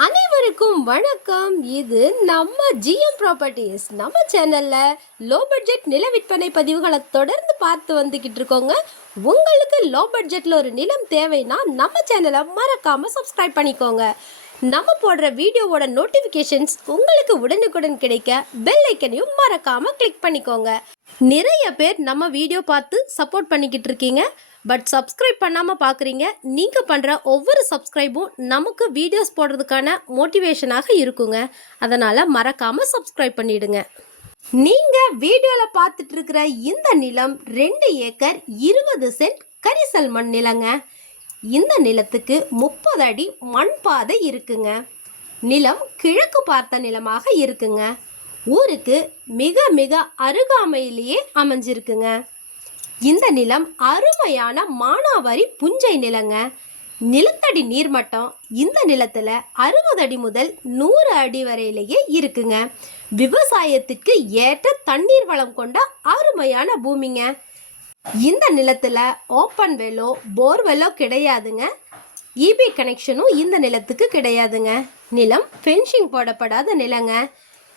அனைவருக்கும் வணக்கம். இது நம்ம ஜிஎம் ப்ராப்பர்ட்டிஸ். நம்ம சேனல்ல லோ பட்ஜெட் நில விற்பனை பதிவுகளை தொடர்ந்து பார்த்து வந்துகிட்டு இருக்கோங்க. உங்களுக்கு லோ பட்ஜெட்ல ஒரு நிலம் தேவைன்னா நம்ம சேனலை மறக்காம சப்ஸ்கிரைப் பண்ணிக்கோங்க. நம்ம போடுற வீடியோவோட நோட்டிஃபிகேஷன்ஸ் உங்களுக்கு உடனுக்குடன் கிடைக்க பெல் ஐக்கனையும் மறக்காம கிளிக் பண்ணிக்கோங்க. நிறைய பேர் நம்ம வீடியோ பார்த்து சப்போர்ட் பண்ணிக்கிட்டு இருக்கீங்க. பட் சப்ஸ்கிரைப் பண்ணாமல் பார்க்குறீங்க. நீங்கள் பண்ணுற ஒவ்வொரு சப்ஸ்கிரைபும் நமக்கு வீடியோஸ் போடுறதுக்கான மோட்டிவேஷனாக இருக்குங்க. அதனால் மறக்காமல் சப்ஸ்கிரைப் பண்ணிவிடுங்க. நீங்கள் வீடியோவில் பார்த்துட்டு இருக்கிற இந்த நிலம் 2 ஏக்கர் 20 சென்ட் கரிசல் மண் நிலங்க. இந்த நிலத்துக்கு 30 அடி மண் பாதை இருக்குங்க. நிலம் கிழக்கு பார்த்த நிலமாக இருக்குங்க. ஊருக்கு மிக மிக அருகாமையிலேயே அமைஞ்சிருக்குங்க. இந்த நிலம் அருமையான மானாவாரி புஞ்சை நிலங்க. நிலத்தடி நீர்மட்டம் இந்த நிலத்துல 60 அடி முதல் 100 அடி வரையிலேயே இருக்குங்க. விவசாயத்துக்கு ஏற்ற தண்ணீர் வளம் கொண்ட அருமையான பூமிங்க. இந்த நிலத்துல ஓப்பன் வெல்லோ போர்வெல்லோ கிடையாதுங்க. இபி கனெக்ஷனும் இந்த நிலத்துக்கு கிடையாதுங்க. நிலம் ஃபென்சிங் போடப்படாத நிலங்க.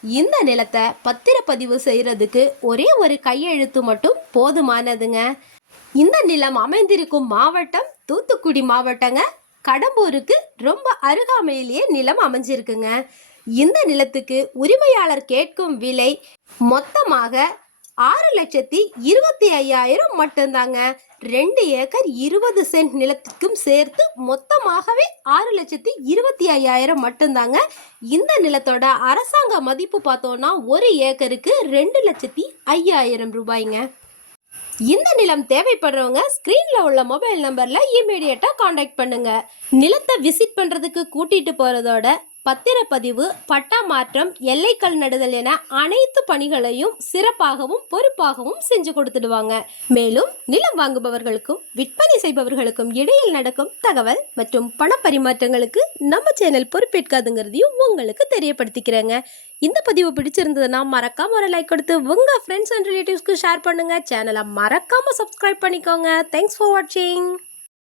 இந்த நிலத்தை பத்திரப்பதிவு செய்யறதுக்கு ஒரே ஒரு கையெழுத்து மட்டும் போதுமானதுங்க. இந்த நிலம் அமைந்திருக்கும் மாவட்டம் தூத்துக்குடி மாவட்டங்க. கடம்பூருக்கு ரொம்ப அருகாமையிலேயே நிலம் அமைஞ்சிருக்குங்க. இந்த நிலத்துக்கு உரிமையாளர் கேட்கும் விலை மொத்தமாக 6,25,000 மட்டும்தாங்க. 2 ஏக்கர் 20 சென்ட் நிலத்துக்கும் சேர்த்து மொத்தமாகவே 6,25,000 மட்டும்தாங்க. இந்த நிலத்தோட அரசாங்க மதிப்பு பார்த்தோம்னா 1 ஏக்கருக்கு 2,05,000 ரூபாய்ங்க. இந்த நிலம் தேவைப்படுறவங்க ஸ்க்ரீன்ல உள்ள மொபைல் நம்பர்ல இமீடியட்டா காண்டாக்ட் பண்ணுங்க. நிலத்தை விசிட் பண்றதுக்கு கூட்டிட்டு போறதோட பத்திரப்பதிவு, பட்டா மாற்றம், எல்லைக்கல் நடுதல் என அனைத்து பணிகளையும் சிறப்பாகவும் பொறுப்பாகவும் செஞ்சு கொடுத்துடுவாங்க. மேலும் நிலம் வாங்குபவர்களுக்கும் விற்பனை செய்பவர்களுக்கும் இடையில் நடக்கும் தகவல் மற்றும் பண பரிமாற்றங்களுக்கு நம்ம சேனல் பொறுப்பேற்காதுங்கிறதையும் உங்களுக்கு தெரியப்படுத்திக்கிறேங்க. இந்த பதிவு பிடிச்சிருந்ததுன்னா மறக்காம ஒரு லைக் கொடுத்து உங்க ஃப்ரெண்ட்ஸ் அண்ட் ரிலேட்டிவ்ஸ்க்கு ஷேர் பண்ணுங்க. சேனலை மறக்காம சப்ஸ்கிரைப் பண்ணிக்கோங்க. தேங்க்ஸ் ஃபார் வாட்சிங்.